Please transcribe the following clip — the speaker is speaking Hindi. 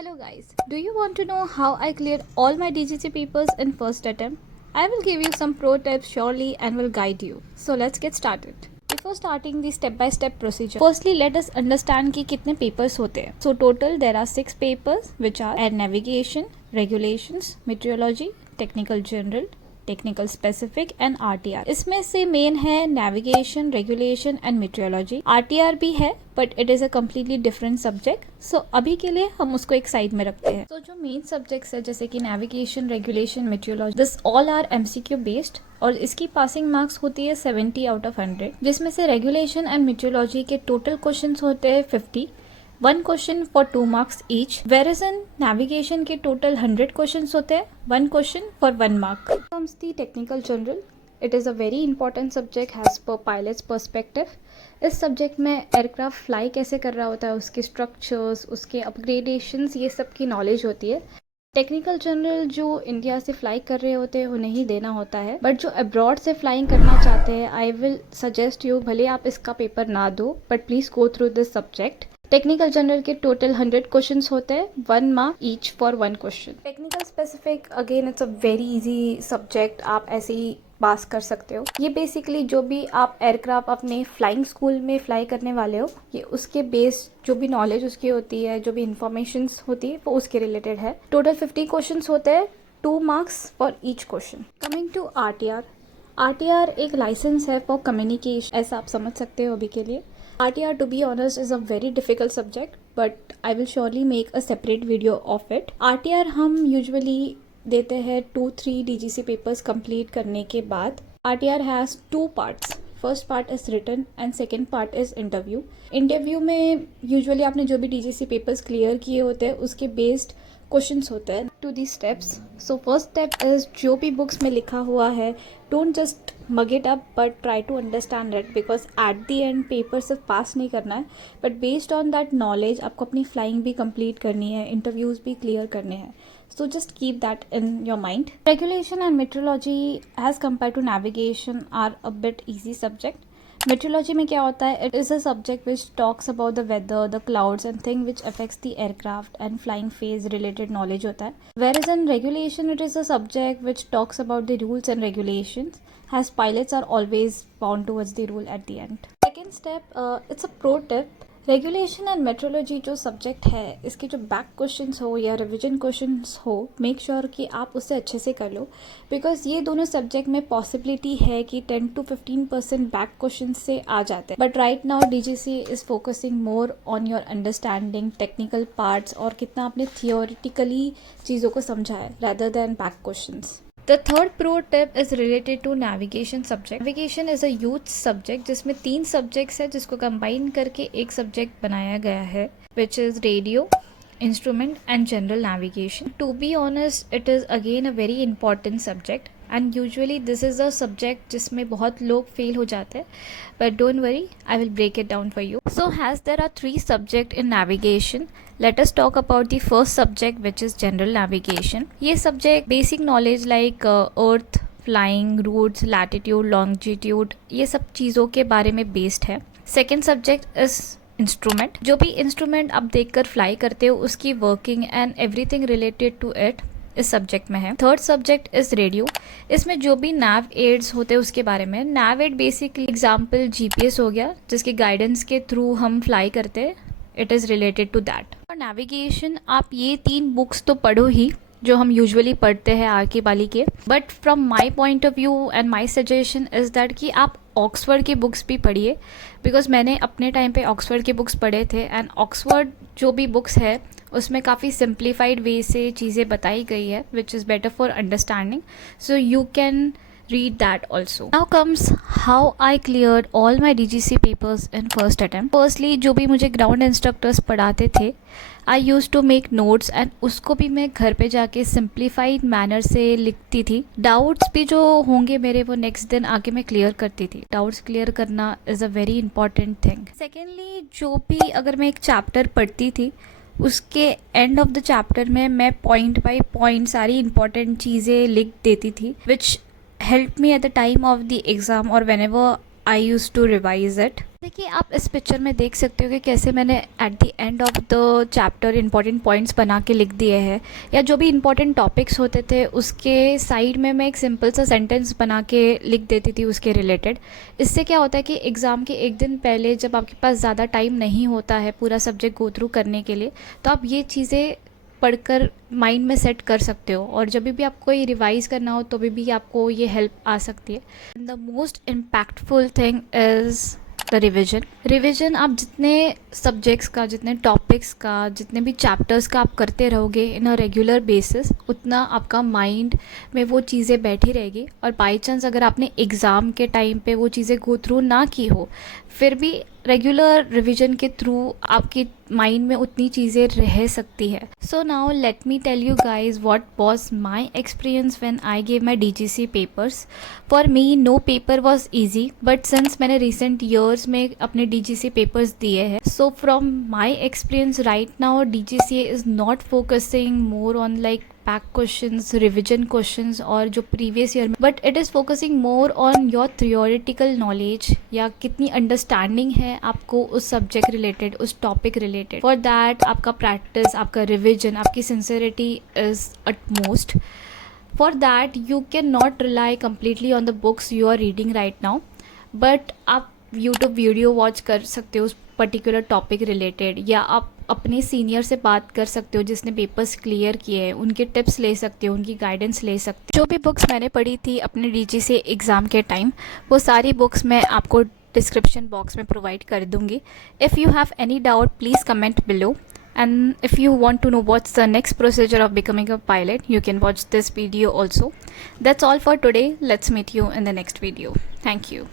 Hello guys, do you want to know how I cleared all my DGC papers in first attempt? I will give you some pro tips surely and will guide you. So let's get started. Before starting the step-by-step procedure, firstly let us understand कि कितने papers होते हैं. So total there are 6 papers which are air navigation, regulations, meteorology, technical general, technical specific and RTR. इसमें से मेन है navigation, regulation and meteorology. RTR भी है but it is a completely different subject. So अभी के लिए हम उसको एक साइड में रखते हैं. तो जो मेन सब्जेक्ट्स है जैसे कि navigation, regulation, meteorology, this all are MCQ based और इसकी पासिंग मार्क्स होती है 70 आउट ऑफ 100, जिसमें से रेगुलेशन एंड मेट्रोलॉजी के टोटल क्वेश्चन होते हैं 50, 1 question for 2 marks each. Whereas in navigation के टोटल 100 क्वेश्चन होते हैं, 1 question for 1 mark. Comes the technical general. It is a very important subject has पर पायलट्स पर्सपेक्टिव. इस सब्जेक्ट में एयरक्राफ्ट फ्लाई कैसे कर रहा होता है, उसके स्ट्रक्चर्स, उसके अपग्रेडेशंस, ये सब की नॉलेज होती है. टेक्निकल जनरल जो इंडिया से फ्लाई कर रहे होते हैं उन्हें ही देना होता है, बट जो अब्रॉड से फ्लाइंग करना चाहते हैं आई विल सजेस्ट यू, भले आप इसका पेपर ना दो but please go through this subject. Technical general के टोटल 100 क्वेश्चंस होते हैं, 1 mark each for 1 question. Technical specific again it's a very easy subject, आप ऐसे ही पास कर सकते हो. ये बेसिकली जो भी आप एयरक्राफ्ट अपने फ्लाइंग स्कूल में फ्लाई करने वाले हो, ये उसके बेस जो भी नॉलेज उसकी होती है, जो भी इंफॉर्मेशन होती है वो उसके रिलेटेड है. टोटल 50 क्वेश्चंस होते हैं, 2 marks for each question. Coming to RTR. RTR एक लाइसेंस है फॉर कम्युनिकेशन, ऐसा आप समझ सकते हो अभी के लिए. RTR, to be honest, is a very difficult subject, but I will surely make a separate video of it. RTR हम usually देते हैं 2-3 DGC papers complete करने के बाद. RTR has 2 parts. First part is written and second part is interview. Interview में यूजुअली आपने जो भी DGC पेपर्स क्लियर किए होते हैं उसके बेस्ड क्वेश्चंस होते हैं. To the steps. So first step is जो भी बुक्स में लिखा हुआ है don't just mug it up but try to understand it, because at the end paper सिर्फ पास नहीं करना है but based on that knowledge आपको अपनी फ्लाइंग भी कंप्लीट करनी है, इंटरव्यूज भी क्लियर करने हैं. So just keep that in your mind. Regulation and meteorology as compared to navigation are a bit easy subject. Meteorology में क्या होता है? It is a subject which talks about the weather, the clouds and thing which affects the aircraft and flying phase related knowledge होता है. Whereas in regulation it is a subject which talks about the rules and regulations, as pilots are always bound towards the rule at the end. Second step, it's a pro tip. Regulation and metrology जो सब्जेक्ट है इसके जो बैक क्वेश्चंस हो या रिवीजन क्वेश्चंस हो, मेक श्योर कि आप उससे अच्छे से कर लो, बिकॉज ये दोनों सब्जेक्ट में पॉसिबिलिटी है कि 10 to 15% बैक क्वेश्चन से आ जाते हैं. But right now DGC is focusing more on your understanding technical parts और कितना आपने थियोरिटिकली चीज़ों को समझा है rather than back questions. The third pro tip is related to navigation subject. Navigation is a huge subject जिसमें 3 subjects है जिसको combine करके एक subject बनाया गया है, which is radio, instrument and general navigation. To be honest, it is again a very important subject and usually this is a subject जिसमें बहुत लोग fail हो जाते हैं, but don't worry, I will break it down for you. So as there are 3 subjects in navigation, let us talk about the first subject which is general navigation. ये subject basic knowledge like earth, flying, routes, latitude, longitude, ये सब चीज़ों के बारे में based है. Second subject is instrument. जो भी इंस्ट्रूमेंट आप देखकर फ्लाई करते हो उसकी working and everything related to it इस सब्जेक्ट में है. Third subject is radio. इसमें जो भी नैव एड्स होते हैं उसके बारे में. नैव एड बेसिकली एग्जाम्पल GPS हो गया जिसके गाइडेंस के थ्रू हम फ्लाई करते हैं, it is related to that. और नेविगेशन आप ये 3 बुक्स तो पढ़ो ही जो हम यूजुअली पढ़ते हैं RK बाली के, but from my point of view and my suggestion is that कि आप ऑक्सफर्ड की बुक्स भी पढ़िए, बिकॉज मैंने अपने टाइम पे ऑक्सफर्ड के बुक्स पढ़े थे एंड ऑक्सफर्ड जो भी बुक्स है उसमें काफ़ी सिंप्लीफाइड वे से चीज़ें बताई गई है which is better for understanding. So you can read that also. Now comes how I cleared all my DGC papers in first attempt. Firstly जो भी मुझे ground instructors पढ़ाते थे I used to make notes and उसको भी मैं घर पे जाके simplified manner से लिखती थी. Doubts भी जो होंगे मेरे वो next दिन आके मैं clear करती थी. Doubts clear करना is a very important thing. Secondly जो भी अगर मैं एक chapter पढ़ती थी उसके एंड ऑफ द चैप्टर में मैं पॉइंट बाई पॉइंट सारी इंपॉर्टेंट चीज़ें लिख देती थी, विच helped me at the time of the exam or whenever I used to revise it. देखिए आप इस पिक्चर में देख सकते हो कि कैसे मैंने eight the end of the chapter important points बना के लिख दिए हैं, या जो भी इंपॉर्टेंट टॉपिक्स होते थे उसके साइड में मैं एक सिंपल सा सेंटेंस बना के लिख देती थी उसके रिलेटेड। इससे क्या होता है कि एग्ज़ाम के एक दिन पहले जब आपके पास ज़्यादा टाइम नहीं होता है पूरा सब्जेक्ट गो थ्रू करने के लिए, तो आप ये चीज़ें पढ़कर माइंड में सेट कर सकते हो, और जब भी आपको ये रिवाइज़ करना हो तो भी आपको ये हेल्प आ सकती है। The most impactful thing is the revision आप जितने सब्जेक्ट्स का, जितने टॉपिक्स का, जितने भी चैप्टर्स का आप करते रहोगे इन अ रेगुलर बेसिस, उतना आपका माइंड में वो चीज़ें बैठी रहेगी। और बाई चांस अगर आपने एग्ज़ाम के टाइम पे वो चीज़ें गो थ्रू ना की हो, फिर भी रेगुलर रिवीजन के थ्रू आपकी माइंड में उतनी चीज़ें रह सकती है। So now let me tell you guys what was my experience when I gave my DGC papers. For me no paper was easy, but since मैंने रिसेंट ईयर्स में अपने डीजीसी पेपर्स दिए हैं, so from my experience right now DGC is not focusing more on like back questions, revision questions और जो प्रीवियस ईयर में, but it is focusing more on your theoretical knowledge, या कितनी अंडरस्टैंडिंग है आपको उस सब्जेक्ट रिलेटेड, उस टॉपिक रिलेटेड। फॉर दैट आपका प्रैक्टिस, आपका रिविजन, आपकी sincerity is utmost. For that you can not rely completely on the books you are reading right now, but आप यूट्यूब वीडियो वॉच कर सकते हो उस पर्टिकुलर टॉपिक रिलेटेड, या आप अपने सीनियर से बात कर सकते हो जिसने पेपर्स क्लियर किए हैं, उनके टिप्स ले सकते हो, उनकी गाइडेंस ले सकते हो। जो भी बुक्स मैंने पढ़ी थी अपने डीजीसी एग्ज़ाम के टाइम, वो सारी बुक्स मैं आपको डिस्क्रिप्शन बॉक्स में प्रोवाइड कर दूँगी। If you have any doubt please comment below, and if you want to know what's the next procedure of becoming a pilot, you can watch this video also. That's all for today. Let's meet you in the next video. Thank you.